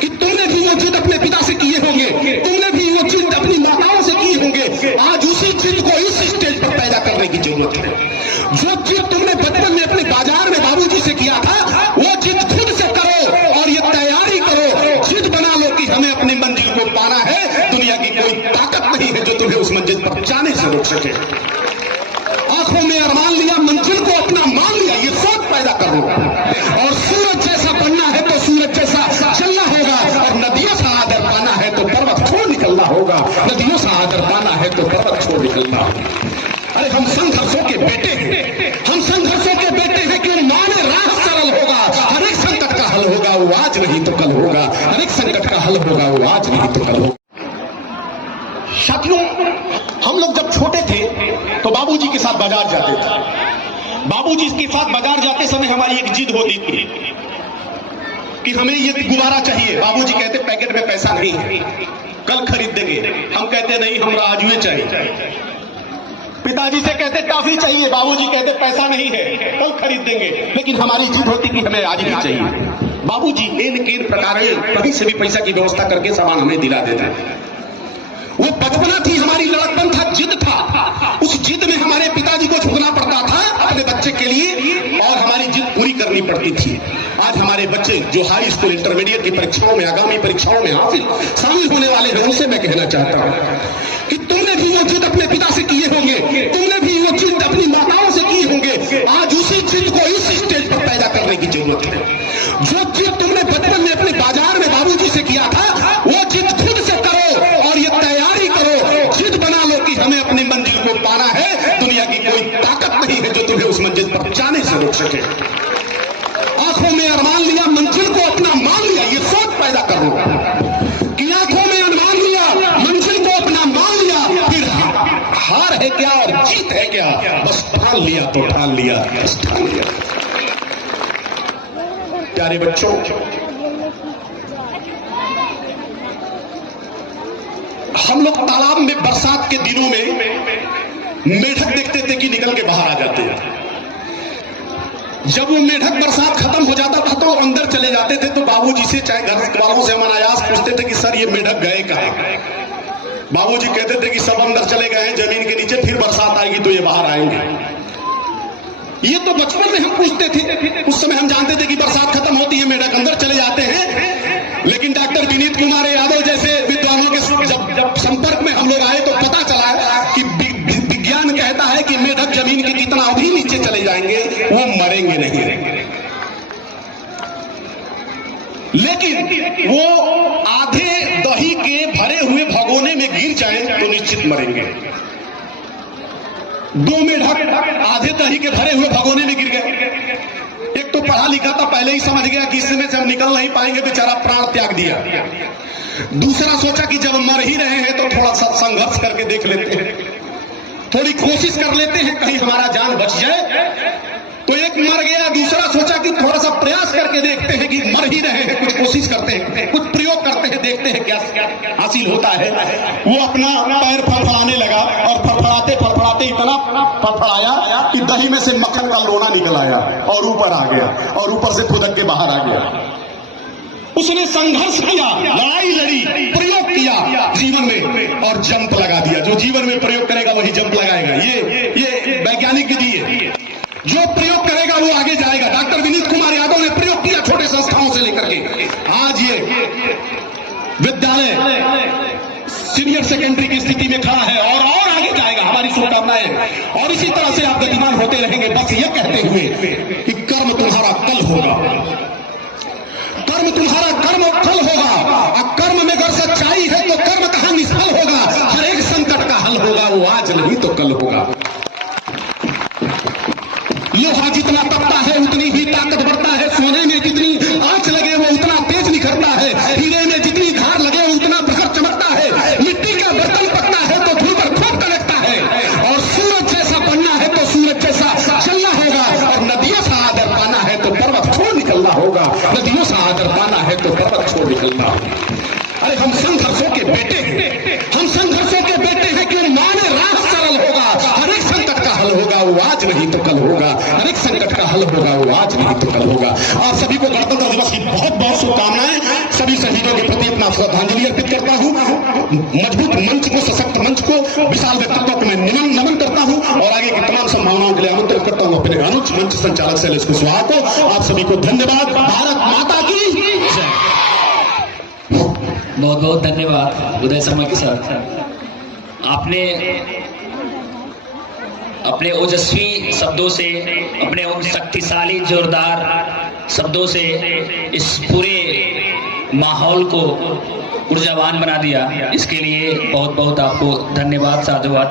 कि तुमने भी वो जिद अपने पिता से किए होंगे, तुमने भी वो जिद अपनी माताओं से किए होंगे। आज उसी जिद को इस स्टेज पर पैदा करने की जरूरत है। जो जिद तुमने बचपन में अपने बाजार में बाबूजी से किया था, वो जिद खुद से करो और ये तैयारी करो, जिद बना लो कि हमें अपनी मंजिल को पाना है। दुनिया की कोई ताकत नहीं है जो तुम्हें उस मंजिल पर जाने से रोक सके। आंखों में अरमान लिया, मंजिल को अपना मान लिया, ये सोच पैदा करो। और सूरज जैसा बनना है तो सूरज जैसा चलना होगा, और नदियों से आदर पाना है तो पर्वत छोड़ निकलना होगा, नदियों से आदर पाना है तो पर्वत छोड़ निकलना होगा। अरे हम संघर्षों के बेटे हैं, हम संघर्षों के बेटे हैं कि माने राह सरल होगा। हर एक संकट का हल होगा, वो आज नहीं तो कल होगा। हर एक संकट का हल होगा, वो आज नहीं तो कल होगा। साथियों, हम लोग जब छोटे थे तो बाबूजी के साथ बाजार जाते थे। बाबूजी के साथ बाजार जाते समय हमारी एक जिद होती थी कि हमें ये गुब्बारा चाहिए। बाबूजी कहते पैकेट में पैसा नहीं है, कल खरीद देंगे। हम कहते नहीं, हमरा आज में चाहिए। पिताजी से कहते टॉफी चाहिए, बाबूजी कहते पैसा नहीं है, कल खरीद देंगे। लेकिन हमारी जिद होती कि हमें आज ही चाहिए। बाबूजी इन प्रकार कहीं से भी पैसा की व्यवस्था करके सामान हमें दिला देते हैं। वो बचपना थी, हमारी लड़कपन था, जिद था। उस जिद में हमारे पिताजी को झुकना पड़ता था अपने बच्चे के लिए, और हमारी जिद पूरी करनी पड़ती थी। आज हमारे बच्चे जो हाई स्कूल इंटरमीडिएट की परीक्षाओं में, आगामी परीक्षाओं में हासिल शामिल होने वाले हैं, उनसे मैं कहना चाहता हूं कि तुमने भी वो जिद अपने पिता से किए होंगे, तुमने भी वो जिद अपनी माताओं से किए होंगे। आज उसी जिद को इस स्टेज पर पैदा करने की जरूरत है। जो जिद तुमने बचपन में अपने बाजार में बाबूजी से किया था, वो जिद खुद से करो और ये तैयारी करो, जिद बना लो कि हमें अपनी मंजिल को पाना है। दुनिया की कोई ताकत नहीं है जो तुम्हें उस मंजिल पर जाने से रोक सके। आंखों में अरमान लिया, मंजिल को अपना मान लिया, ये सोच पैदा करो कि आंखों में अरमान लिया, मंजिल को अपना मान लिया, फिर हार है क्या और जीत है क्या, बस ठान लिया तो ठान लिया, बस ठान लिया। प्यारे बच्चों, हम लोग तालाब में बरसात के दिनों में मेढक देखते थे कि निकल के बाहर आ जाते हैं। जब वो मेढक बरसात खत्म हो जाता था तो अंदर चले जाते थे, तो बाबूजी से चाहे घर वालों से हम अनायास पूछते थे कि सर ये मेढक गए कहाँ। बाबूजी कहते थे कि सब अंदर चले गए हैं जमीन के नीचे, फिर बरसात आएगी तो ये बाहर आएंगे। ये तो बचपन में हम पूछते थे, उस समय हम जानते थे कि बरसात खत्म होती है, मेढक अंदर चले जाते हैं। लेकिन डॉक्टर विनीत कुमार यादव जैसे विद्वानों के जब संपर्क में हम लोग आए तो पता चला कि विज्ञान कहता है कि मेढक जमीन के जितना अभी नीचे चले जाएंगे वो मरेंगे नहीं। लेकिन वो आधे दही के भरे हुए भगोने में गिर जाए तो निश्चित मरेंगे। दो मेढक आधे दही के भरे हुए भगोने में गिर गए। एक तो पढ़ा लिखा था, पहले ही समझ गया कि इसमें से हम निकल नहीं पाएंगे, बेचारा प्राण त्याग दिया। दूसरा सोचा कि जब मर ही रहे हैं तो थोड़ा सा संघर्ष करके देख लेते हैं, थोड़ी कोशिश कर लेते हैं, कहीं हमारा जान बच जाए। तो एक मर गया, दूसरा सोचा कि थोड़ा सा प्रयास करके देखते हैं कि मर ही रहे हैं, कुछ कोशिश करते हैं, कुछ प्रयोग करते हैं, देखते हैं क्या हासिल होता है। वो अपना पैर फड़फड़ाने लगा और फड़फड़ाते फड़फड़ाते इतना फड़फड़ाया कि दही में से मक्खन का लोना निकल आया और ऊपर आ गया, और ऊपर से खुदक के बाहर आ गया। उसने संघर्ष किया, लड़ाई लड़ी, प्रयोग किया जीवन में और जंप लगा दिया। जो जीवन में प्रयोग करेगा वही जंप लगाएगा। ये वैज्ञानिक विधि है, जो प्रयोग करेगा वो आगे जाएगा। डॉक्टर विनीत कुमार यादव ने प्रयोग किया छोटे संस्थाओं से लेकर के आज ये विद्यालय सीनियर सेकेंडरी की स्थिति में खड़ा है और आगे जाएगा। हमारी शुभकामनाएं और इसी तरह से आप गतिमान होते रहेंगे। बस ये कहते हुए कि कर्म तुम्हारा कल होगा, कर्म तुम्हारा कर्म फल होगा, और कर्म में अगर सच्चाई है तो कर्म कहां निष्फल होगा। हर एक संकट का हल होगा, वो आज नहीं तो कल होगा। लोहा जितना तपता है उतनी ही ताकत बढ़ता है, सोने में जितनी आंच लगे वो उतना तेज निखरता है, हीरे में जितनी धार लगे वो उतना प्रखर चमकता है, मिट्टी का बर्तन पकता है तो धूल पर खूब कड़कता है, और सूरज जैसा बनना है तो सूरज जैसा चलना होगा, और नदियों से आदर पाना है तो पर्वत छोड़ निकलना होगा, नदियों से आदर पाना है तो पर्वत छोड़ निकलना होगा। अरे हम संघर्षों के बेटे हैं, हम संघर्षों के बेटे हैं कि माने राह सरल होगा। हर एक संकट का हल होगा, वो आज नहीं तो कल होगा। हर एक संकट का हल होगा, वो आज नहीं तो कल होगा। आप सभी को गणतंत्र दिवस की बहुत बहुत शुभकामनाएं। सभी शहीदों श्रद्धांजलि अर्पित करता हूं। मजबूत मंच को, सशक्त मंच को, विशाल व्यक्तित्व को मैं नमन करता हूं और आगे की तमाम संभावनाओं के लिए आमंत्रित करता हूं अपने अनुज मंच संचालक शैलेश कुशवाहा को। आप सभी को धन्यवाद। भारत माता की जय। बहुत बहुत धन्यवाद उदय शर्मा के साथ। आपने अपने ओजस्वी शब्दों से, अपने उन शक्तिशाली जोरदार शब्दों से इस पूरे माहौल को ऊर्जावान बना दिया। इसके लिए बहुत बहुत आपको धन्यवाद, साधुवाद।